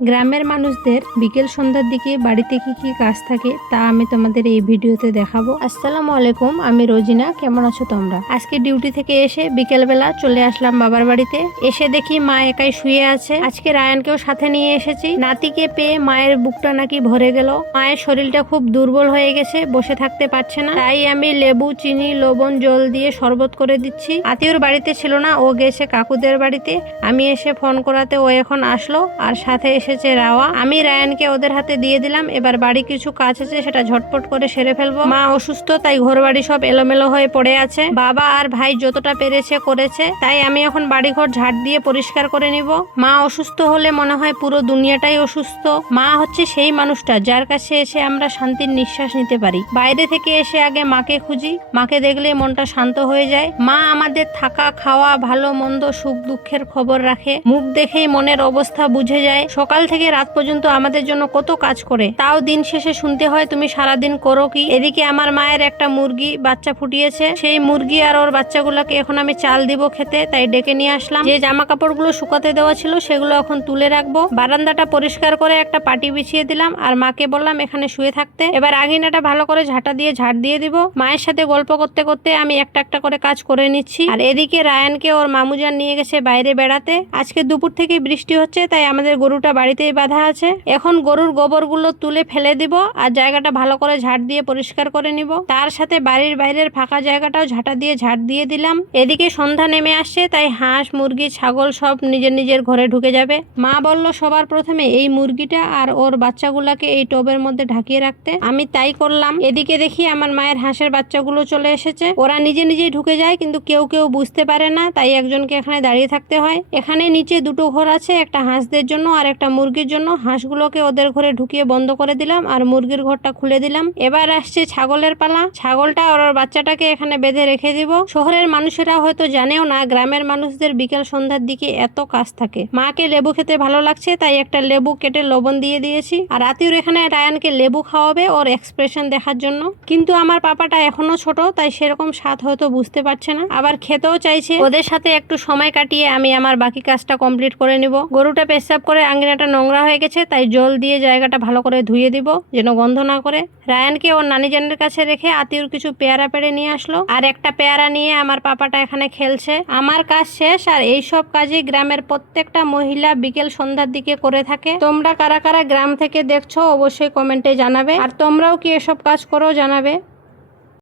গ্রামের মানুষদের বিকেল সন্ধ্যার দিকে বাড়িতে কি কি কাজ থাকে তা আমি তোমাদের এই ভিডিওতে দেখাবো। আসসালামু আলাইকুম, আমি রোজিনা। কেমন আছো তোমরা? আজকে ডিউটি থেকে এসে বিকেলবেলা চলে আসলাম বাবার বাড়িতে। এসে দেখি মা একাই শুয়ে আছে। আজকে রায়ানকেও সাথে নিয়ে এসেছি। নাতিকে পেয়ে মায়ের বুকটা নাকি ভরে গেল। মায়ের শরীরটা খুব দুর্বল হয়ে গেছে, বসে থাকতে পারছে না। তাই আমি লেবু, চিনি, লবণ, জল দিয়ে শরবত করে দিচ্ছি। আত্মীয়র বাড়িতে ছিল না, ও গেছে কাকুদের বাড়িতে। আমি এসে ফোন করাতে ও এখন আসলো, আর সাথে এসেছে রাওয়া। আমি রায়ানকে ওদের হাতে দিয়ে দিলাম। এবার বাড়ি কিছু কাজ আছে, সেটা ঝটপট করে সেরে ফেলবো। মা অসুস্থ, তাই ঘর বাড়ি সব এলোমেলো হয়ে পড়ে আছে। বাবা আর ভাই যতটা পেরেছে করেছে, তাই আমি এখন বাড়িঘর ঝাড় দিয়ে পরিষ্কার করে নিব। মা অসুস্থ হলে মনে হয় পুরো দুনিয়াটাই অসুস্থ। মা হচ্ছে সেই মানুষটা যার কাছে এসে আমরা শান্তির নিঃশ্বাস নিতে পারি। বাইরে থেকে এসে আগে মাকে খুঁজি, মাকে দেখলে মনটা শান্ত হয়ে যায়। মা আমাদের থাকা, খাওয়া, ভালো মন্দ, সুখ দুঃখের খবর রাখে। মুখ দেখেই মনের অবস্থা বুঝে যায়। সকাল থেকে রাত পর্যন্ত আমাদের জন্য কত কাজ করে, তাও দিন শেষে শুনতে হয় তুমি সারাদিন করো কি। এদিকে আমার মায়ের একটা মুরগি বাচ্চা ফুটিয়েছে। সেই মুরগি আর ওর বাচ্চাগুলোকে এখন আমি চাল দিব খেতে, তাই ডেকে নিয়ে আসলাম। যে জামা কাপড়গুলো শুকাতে দেওয়া ছিল সেগুলো এখন তুলে রাখবো। বারান্দাটা পরিষ্কার করে একটা পাটি বিছিয়ে দিলাম, আর মাকে বললাম এখানে শুয়ে থাকতে। এবার আঙিনাটা ভালো করে ঝাঁটা দিয়ে ঝাড় দিয়ে দিব। মায়ের সাথে গল্প করতে করতে আমি একটা একটা করে কাজ করে নিচ্ছি। আর এদিকে রায়ানকে ওর মামুজান নিয়ে গেছে বাইরে বেড়াতে। আজকে দুপুর থেকে বৃষ্টি হচ্ছে, তাই আমাদের গরুটা বাড়িতেই বাঁধা আছে। এখন গরুর গোবরগুলো তুলে ফেলে দিব, আর জায়গাটা ভালো করে ঝাড় দিয়ে পরিষ্কার করে নিব। তার সাথে বাড়ির বাইরের ফাঁকা জায়গাটাও ঝাঁটা দিয়ে ঝাড় দিয়ে দিলাম। এদিকে সন্ধ্যা নেমে আসছে, তাই হাঁস, মুরগি, ছাগল সব নিজের নিজের ঘরে ঢুকে যাবে। মা বলল সবার প্রথমে এই মুরগিটা আর ওর বাচ্চাগুলাকে এই টবের মধ্যে ঢাকিয়ে রাখতে। আমি তাই করলাম। এদিকে দেখি আমার মায়ের হাঁসের বাচ্চাগুলো চলে এসেছে। ওরা নিজে নিজেই ঢুকে যায়, কিন্তু কেউ কেউ বুঝতে পারে না, তাই একজনকে এখানে দাঁড়িয়ে থাকতে হয়। এখানে নিচে দুটো ঘর আছে, একটা হাঁসদের জন্য আর একটা মুরগির জন্য। হাঁসগুলোকে ওদের ঘরে ঢুকিয়ে বন্ধ করে দিলাম, আর মুরগির ঘরটা খুলে দিলাম। এবার আসছে ছাগলের পালা। ছাগলটা আর ওর বাচ্চাটাকে এখানে বেঁধে রেখে দিব। শহরের মানুষেরা হয়তো জানেও না গ্রামের মানুষদের বিকেল সন্ধ্যার দিকে এত কাজ থাকে। মাকে লেবু খেতে ভালো লাগছে, তাই একটা লেবু কেটে লবণ দিয়ে দিয়েছি। আর আতিউর এখানে রায়ানকে লেবু খাওয়াবে ওর এক্সপ্রেশন দেখার জন্য। কিন্তু আমার পাপাটা এখনো ছোট, তাই সেরকম স্বাদ হয়তো বুঝতে পারছে না, আবার খেতেও চাইছে। ওদের সাথে একটু সময় কাটিয়ে আমি আমার বাকি কাজটা কমপ্লিট করে নিব। গরুটা পেশাব করে আঙ্গিনাটা নোংরা হয়ে গেছে, তাই জল দিয়ে জায়গাটা ভালো করে ধুয়ে দিব, যেন গন্ধ না করে। রায়ানকে ওর নানিজানের কাছে রেখে আতিউর কিছু পেয়ারা পেড়ে নিয়ে আসলো, আর একটা পেয়ারা নিয়ে আমার পাপাটা এখানে খেলছে। আমার কাজ শেষ, আর এইসব কাজই গ্রামের প্রত্যেকটা মহিলা বিকেল সন্ধ্যার দিকে করে থাকে। তোমরা কারা কারা গ্রাম থেকে দেখছো অবশ্যই কমেন্টে জানাবে, আর তোমরাও কি এসব কাজ করো জানাবে।